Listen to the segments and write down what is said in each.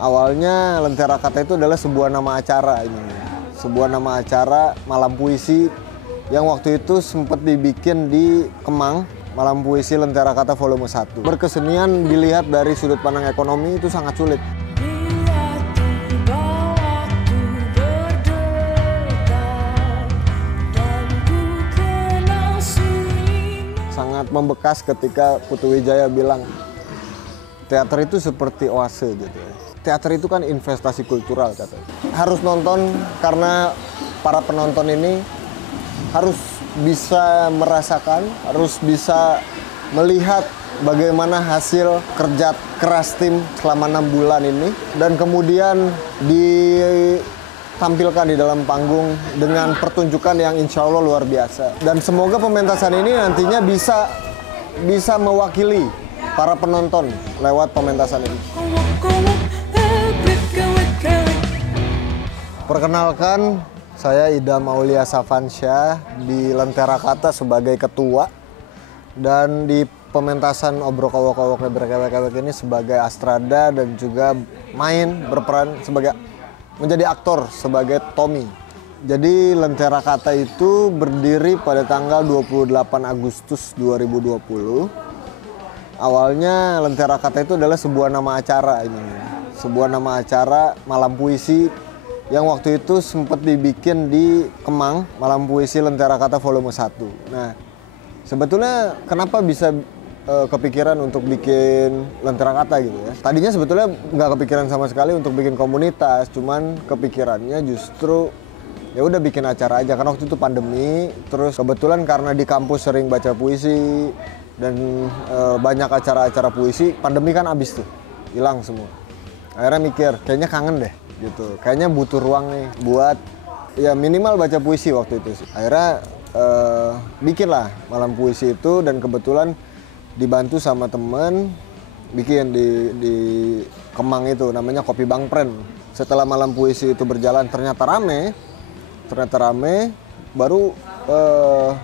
Awalnya Lentera Kata itu adalah sebuah nama acara ini. Sebuah nama acara malam puisi yang waktu itu sempat dibikin di Kemang, Malam Puisi Lentera Kata Volume 1. Berkesenian dilihat dari sudut pandang ekonomi itu sangat sulit. Sangat membekas ketika Putu Wijaya bilang, teater itu seperti oase gitu ya. Teater itu kan investasi kultural katanya. Harus nonton karena para penonton ini harus bisa merasakan, harus bisa melihat bagaimana hasil kerja keras tim selama 6 bulan ini. Dan kemudian ditampilkan di dalam panggung dengan pertunjukan yang insya Allah luar biasa. Dan semoga pementasan ini nantinya bisa mewakili para penonton lewat pementasan ini. Perkenalkan, saya Idam Aulia Safansyah di Lentera Kata sebagai ketua dan di pementasan Obrok Kawok Kawok Berkewek-kewek ini sebagai Astrada dan juga berperan menjadi aktor sebagai Tommy. Jadi Lentera Kata itu berdiri pada tanggal 28 Agustus 2020. Awalnya Lentera Kata itu adalah sebuah nama acara ini. Sebuah nama acara malam puisi yang waktu itu sempat dibikin di Kemang, Malam Puisi Lentera Kata Volume 1. Nah, sebetulnya kenapa bisa kepikiran untuk bikin Lentera Kata gitu ya. Tadinya sebetulnya nggak kepikiran sama sekali untuk bikin komunitas, cuman kepikirannya justru ya udah bikin acara aja, karena waktu itu pandemi. Terus kebetulan karena di kampus sering baca puisi dan banyak acara-acara puisi, pandemi kan abis tuh, hilang semua. Akhirnya mikir, kayaknya kangen deh gitu, kayaknya butuh ruang nih buat ya minimal baca puisi waktu itu sih. Akhirnya bikinlah malam puisi itu, dan kebetulan dibantu sama temen bikin di Kemang itu, namanya Kopi Bang Pren. Setelah malam puisi itu berjalan ternyata rame, baru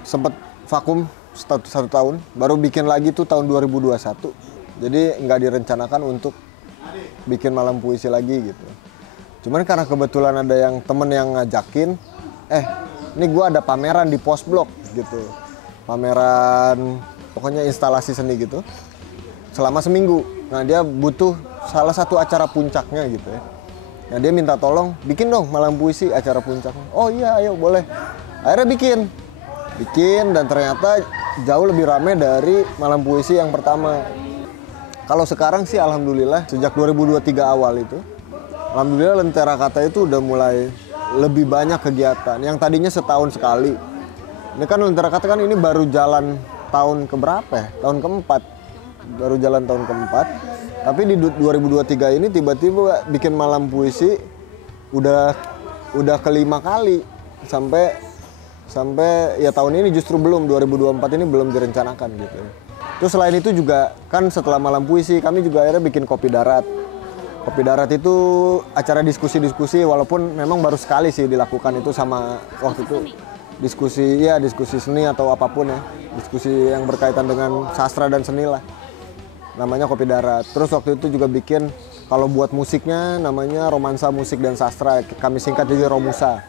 sempat vakum satu tahun, baru bikin lagi tuh tahun 2021. Jadi nggak direncanakan untuk bikin malam puisi lagi gitu. Cuman karena kebetulan ada temen yang ngajakin, ini gue ada pameran di Pos Blok gitu. Pameran, pokoknya instalasi seni gitu, selama seminggu. Nah dia butuh salah satu acara puncaknya gitu ya. Nah dia minta tolong, bikin dong malam puisi acara puncaknya. Oh iya ayo boleh. Akhirnya bikin dan ternyata jauh lebih ramai dari malam puisi yang pertama. Kalau sekarang sih alhamdulillah sejak 2023 awal itu, alhamdulillah Lentera Kata itu udah mulai lebih banyak kegiatan. Yang tadinya setahun sekali. Ini kan Lentera Kata kan ini baru jalan tahun keberapa ya? Tahun keempat. Baru jalan tahun keempat. Tapi di 2023 ini tiba-tiba bikin malam puisi udah kelima kali. Sampai ya tahun ini justru belum, 2024 ini belum direncanakan gitu. Terus selain itu juga kan setelah malam puisi kami juga akhirnya bikin Kopi Darat. Kopi Darat itu acara diskusi-diskusi, walaupun memang baru sekali sih dilakukan itu sama waktu itu diskusi seni atau apapun ya, diskusi yang berkaitan dengan sastra dan seni lah, namanya Kopi Darat. Terus waktu itu juga bikin, kalau buat musiknya namanya Romansa Musik dan Sastra, kami singkat jadi Romusa.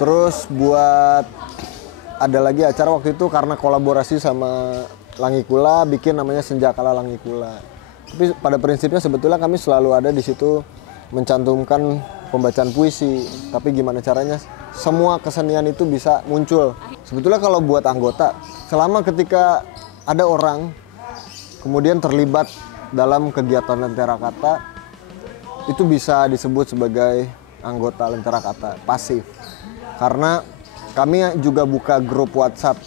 Terus buat ada lagi acara waktu itu karena kolaborasi sama Langikula, bikin namanya Senjakala Langikula. Tapi pada prinsipnya sebetulnya kami selalu ada di situ mencantumkan pembacaan puisi. Tapi gimana caranya semua kesenian itu bisa muncul. Sebetulnya kalau buat anggota, selama ketika ada orang kemudian terlibat dalam kegiatan Lentera Kata, itu bisa disebut sebagai anggota Lentera Kata pasif. Karena kami juga buka grup WhatsApp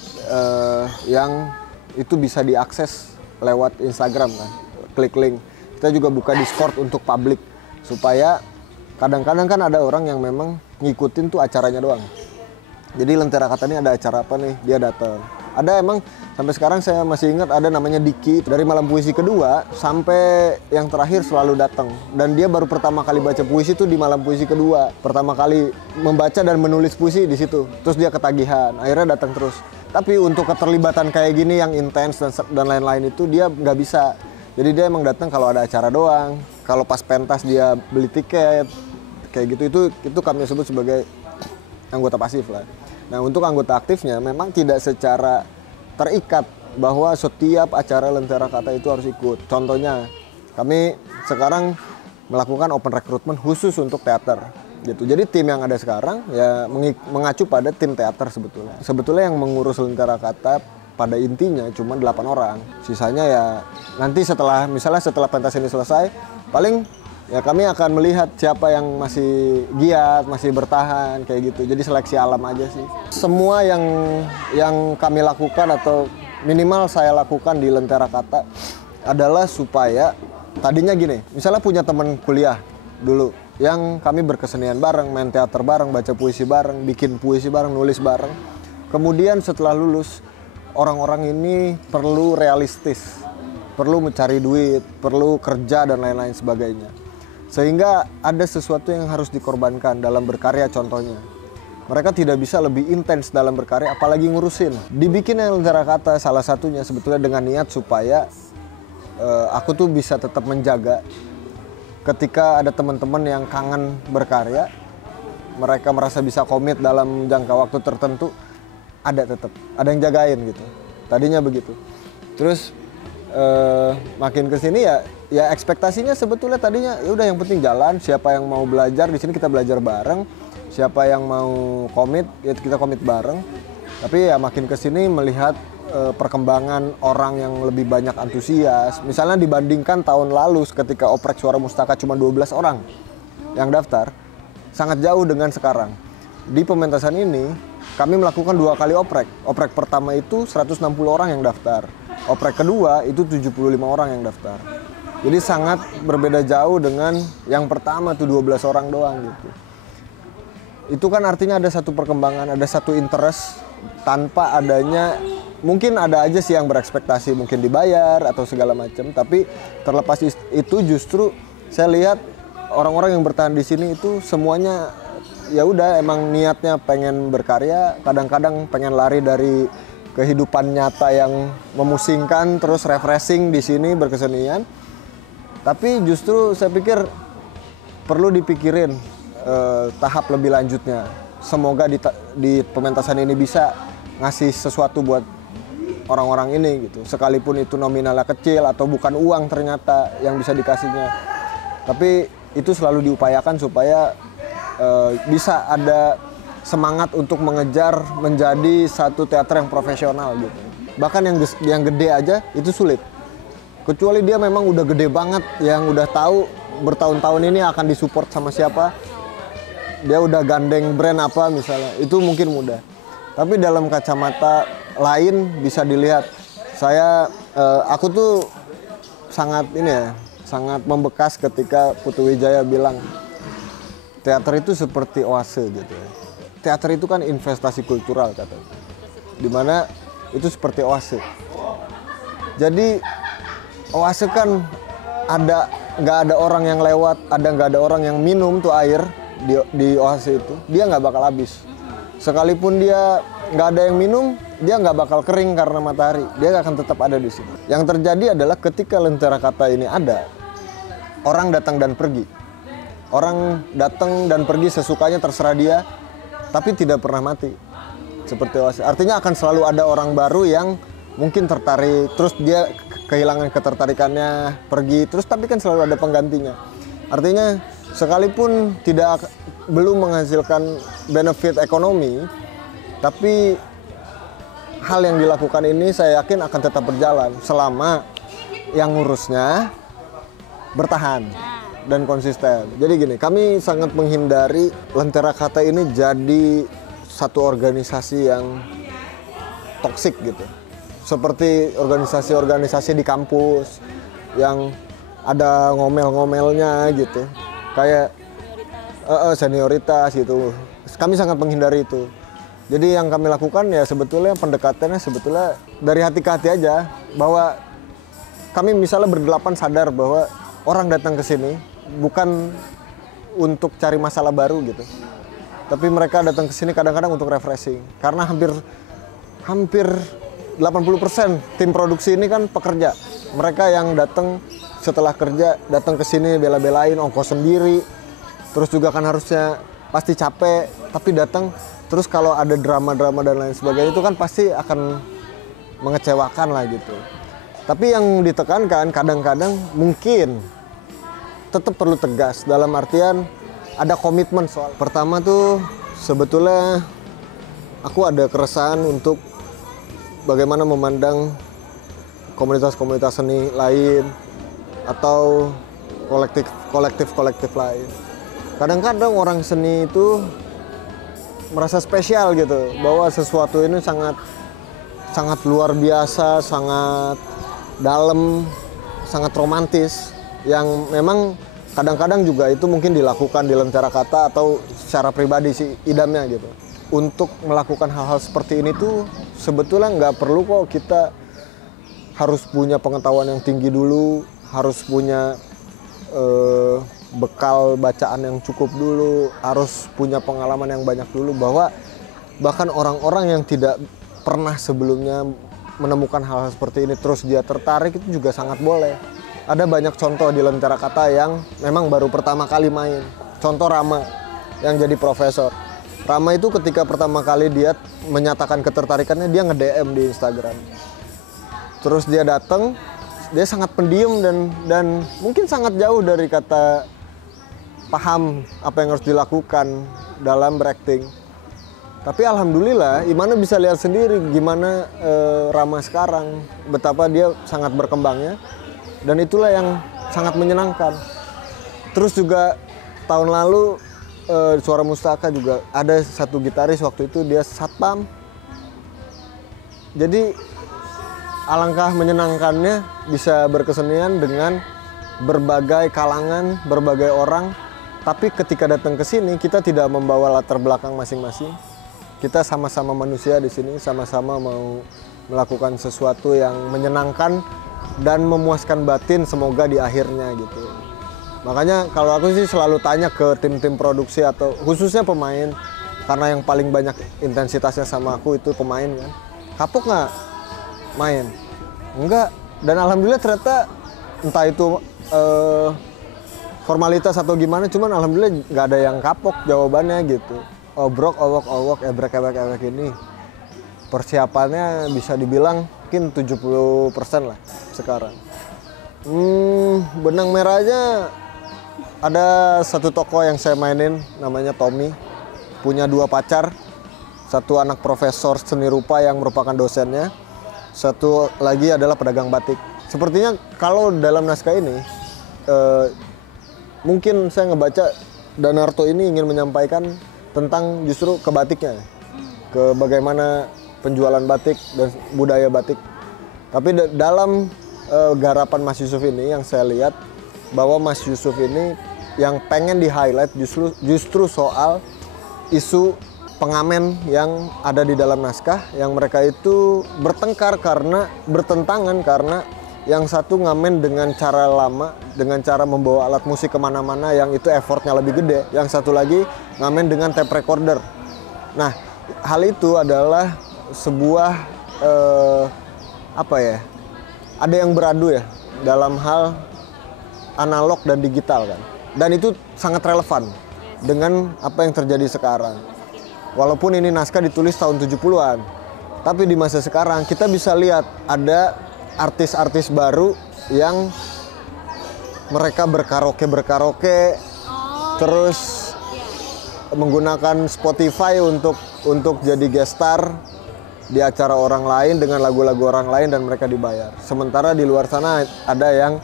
yang itu bisa diakses lewat Instagram kan. Klik link. Kita juga buka Discord untuk publik supaya kadang-kadang kan ada orang yang memang ngikutin tuh acaranya doang. Jadi Lentera Kata ini ada acara apa nih, dia datang. Ada emang sampai sekarang saya masih ingat ada namanya Diki, dari malam puisi kedua sampai yang terakhir selalu datang. Dan dia baru pertama kali baca puisi tuh di malam puisi kedua. Pertama kali membaca dan menulis puisi di situ. Terus dia ketagihan, akhirnya datang terus. Tapi untuk keterlibatan kayak gini yang intens dan lain-lain itu dia nggak bisa. Jadi dia emang datang kalau ada acara doang. Kalau pas pentas dia beli tiket kayak gitu, itu kami sebut sebagai anggota pasif lah. Nah, untuk anggota aktifnya memang tidak secara terikat bahwa setiap acara Lentera Kata itu harus ikut. Contohnya, kami sekarang melakukan open recruitment khusus untuk teater gitu. Jadi tim yang ada sekarang ya mengacu pada tim teater sebetulnya. Sebetulnya yang mengurus Lentera Kata pada intinya cuma 8 orang. Sisanya ya nanti misalnya setelah pentas ini selesai, paling ya kami akan melihat siapa yang masih giat, masih bertahan kayak gitu. Jadi seleksi alam aja sih. Semua yang kami lakukan atau minimal saya lakukan di Lentera Kata adalah supaya tadinya gini, misalnya punya teman kuliah dulu yang kami berkesenian bareng, main teater bareng, baca puisi bareng, bikin puisi bareng, nulis bareng. Kemudian setelah lulus, orang-orang ini perlu realistis, perlu mencari duit, perlu kerja dan lain-lain sebagainya. Sehingga ada sesuatu yang harus dikorbankan dalam berkarya contohnya. Mereka tidak bisa lebih intens dalam berkarya apalagi ngurusin. Dibikinnya Lentera Kata salah satunya sebetulnya dengan niat supaya aku tuh bisa tetap menjaga ketika ada teman-teman yang kangen berkarya, mereka merasa bisa komit dalam jangka waktu tertentu, ada yang jagain gitu. Tadinya begitu. Terus makin kesini ya ekspektasinya sebetulnya tadinya ya udah yang penting jalan, siapa yang mau belajar di sini kita belajar bareng, siapa yang mau komit ya kita komit bareng. Tapi ya makin kesini melihat perkembangan orang yang lebih banyak antusias. Misalnya dibandingkan tahun lalu ketika Oprek Suara Mustaka cuma 12 orang yang daftar, sangat jauh dengan sekarang. Di pementasan ini kami melakukan 2 kali oprek. Oprek pertama itu 160 orang yang daftar. Oprek kedua itu 75 orang yang daftar. Jadi sangat berbeda jauh dengan yang pertama tuh 12 orang doang gitu. Itu kan artinya ada satu perkembangan, ada satu interest tanpa adanya, mungkin ada aja sih yang berekspektasi mungkin dibayar atau segala macam, tapi terlepas itu justru saya lihat orang-orang yang bertahan di sini itu semuanya ya udah emang niatnya pengen berkarya, kadang-kadang pengen lari dari kehidupan nyata yang memusingkan, terus refreshing di sini berkesenian. Tapi justru saya pikir perlu dipikirin tahap lebih lanjutnya. Semoga di pementasan ini bisa ngasih sesuatu buat orang-orang ini gitu. Sekalipun itu nominalnya kecil atau bukan uang ternyata yang bisa dikasihnya. Tapi itu selalu diupayakan supaya bisa ada semangat untuk mengejar menjadi satu teater yang profesional gitu. Bahkan yang gede aja itu sulit. Kecuali dia memang udah gede banget, yang udah tahu bertahun-tahun ini akan disupport sama siapa. Dia udah gandeng brand apa misalnya, itu mungkin mudah. Tapi dalam kacamata lain bisa dilihat, aku tuh sangat sangat membekas ketika Putu Wijaya bilang teater itu seperti oase gitu ya. Teater itu kan investasi kultural katanya, dimana itu seperti oase. Jadi oase kan nggak ada orang yang lewat, nggak ada orang yang minum tuh air di oase itu, dia nggak bakal habis. Sekalipun dia nggak ada yang minum, dia nggak bakal kering karena matahari, dia akan tetap ada di situ. Yang terjadi adalah ketika Lentera Kata ini ada, orang datang dan pergi. Orang datang dan pergi sesukanya, terserah dia, tapi tidak pernah mati. Seperti oase. Artinya akan selalu ada orang baru yang mungkin tertarik, terus dia kehilangan ketertarikannya, pergi, terus tapi kan selalu ada penggantinya. Artinya sekalipun belum menghasilkan benefit ekonomi, tapi hal yang dilakukan ini saya yakin akan tetap berjalan selama yang ngurusnya bertahan dan konsisten. Jadi gini, kami sangat menghindari Lentera Kata ini jadi satu organisasi yang toksik gitu. Seperti organisasi-organisasi di kampus yang ada ngomel-ngomelnya gitu. Kayak senioritas gitu. Kami sangat menghindari itu. Jadi yang kami lakukan ya sebetulnya pendekatannya sebetulnya dari hati ke hati aja, bahwa kami misalnya berdelapan sadar bahwa orang datang ke sini bukan untuk cari masalah baru gitu. Tapi mereka datang ke sini kadang-kadang untuk refreshing. Karena hampir 80% tim produksi ini kan pekerja. mereka yang datang setelah kerja, datang ke sini bela-belain ongkos sendiri, terus juga kan harusnya pasti capek, tapi datang terus kalau ada drama-drama dan lain sebagainya itu kan pasti akan mengecewakan lah gitu. Tapi yang ditekankan kadang-kadang mungkin tetap perlu tegas dalam artian ada komitmen soal. Pertama tuh sebetulnya aku ada keresahan untuk bagaimana memandang komunitas-komunitas seni lain atau kolektif lain. Kadang-kadang orang seni itu merasa spesial gitu, bahwa sesuatu ini sangat luar biasa, sangat dalam, sangat romantis, yang memang kadang-kadang juga itu mungkin dilakukan di dalam cara kata atau secara pribadi si idamnya gitu. Untuk melakukan hal-hal seperti ini tuh sebetulnya nggak perlu kok kita harus punya pengetahuan yang tinggi dulu, harus punya bekal bacaan yang cukup dulu, harus punya pengalaman yang banyak dulu, bahwa bahkan orang-orang yang tidak pernah sebelumnya menemukan hal-hal seperti ini terus dia tertarik itu juga sangat boleh. Ada banyak contoh di dalam cara kata yang memang baru pertama kali main. Contoh Rama yang jadi profesor. Rama itu ketika pertama kali dia menyatakan ketertarikannya, dia nge-DM di Instagram. Terus dia datang, dia sangat pendiam dan mungkin sangat jauh dari kata paham apa yang harus dilakukan dalam berakting. Tapi alhamdulillah Imana bisa lihat sendiri gimana Rama sekarang, betapa dia sangat berkembangnya. Dan itulah yang sangat menyenangkan. Terus juga tahun lalu Suara Mustaka juga ada satu gitaris, waktu itu dia satpam. Jadi alangkah menyenangkannya bisa berkesenian dengan berbagai kalangan, berbagai orang. Tapi ketika datang ke sini kita tidak membawa latar belakang masing-masing. Kita sama-sama manusia di sini, sama-sama mau melakukan sesuatu yang menyenangkan dan memuaskan batin semoga di akhirnya gitu. Makanya kalau aku sih selalu tanya ke tim-tim produksi atau khususnya pemain, karena yang paling banyak intensitasnya sama aku itu pemain kan. Kapok nggak main? Enggak. Dan alhamdulillah ternyata entah itu formalitas atau gimana, cuman alhamdulillah nggak ada yang kapok jawabannya gitu. Obrok, owok, ebrek ini persiapannya bisa dibilang mungkin 70% lah sekarang. Benang merahnya ada satu tokoh yang saya mainin namanya Tommy, punya 2 pacar, satu anak profesor seni rupa yang merupakan dosennya, satu lagi adalah pedagang batik. Sepertinya kalau dalam naskah ini mungkin saya ngebaca Danarto ini ingin menyampaikan tentang justru ke batiknya, ke bagaimana penjualan batik dan budaya batik. Tapi dalam garapan Mas Yusuf ini yang saya lihat bahwa Mas Yusuf ini yang pengen di-highlight justru soal isu pengamen yang ada di dalam naskah, yang mereka itu bertentangan karena yang satu ngamen dengan cara lama, dengan cara membawa alat musik kemana-mana yang itu effortnya lebih gede, yang satu lagi ngamen dengan tape recorder. Nah, hal itu adalah sebuah ada yang beradu ya dalam hal analog dan digital kan, dan itu sangat relevan dengan apa yang terjadi sekarang. Walaupun ini naskah ditulis tahun 70-an, tapi di masa sekarang kita bisa lihat ada artis-artis baru yang mereka berkaraoke terus menggunakan Spotify untuk jadi guest star di acara orang lain dengan lagu-lagu orang lain dan mereka dibayar. Sementara di luar sana ada yang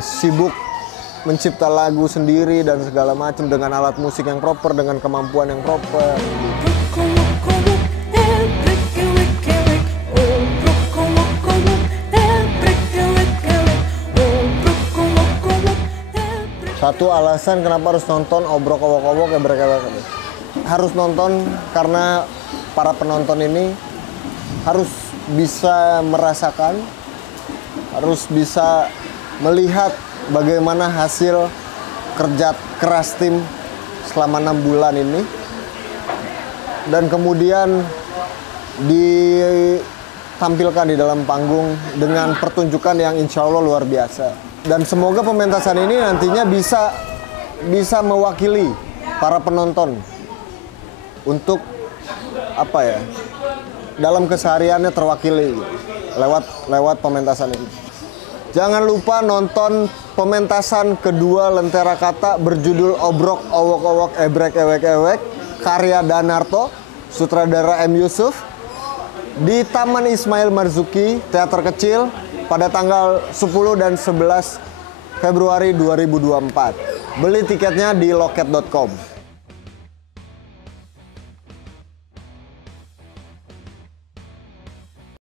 sibuk mencipta lagu sendiri dan segala macam dengan alat musik yang proper, dengan kemampuan yang proper. Satu alasan kenapa harus nonton Obrok Owok Ebrek harus nonton karena para penonton ini harus bisa merasakan, harus bisa melihat bagaimana hasil kerja keras tim selama 6 bulan ini, dan kemudian tampilkan di dalam panggung dengan pertunjukan yang insya Allah luar biasa. Dan semoga pementasan ini nantinya bisa mewakili para penonton untuk apa ya, dalam kesehariannya terwakili lewat pementasan ini. Jangan lupa nonton pementasan kedua Lentera Kata berjudul Obrok Owok Owok Ebrek Ewek Ewek karya Danarto, sutradara M. Yusuf, di Taman Ismail Marzuki, teater kecil pada tanggal 10 dan 11 Februari 2024. Beli tiketnya di loket.com.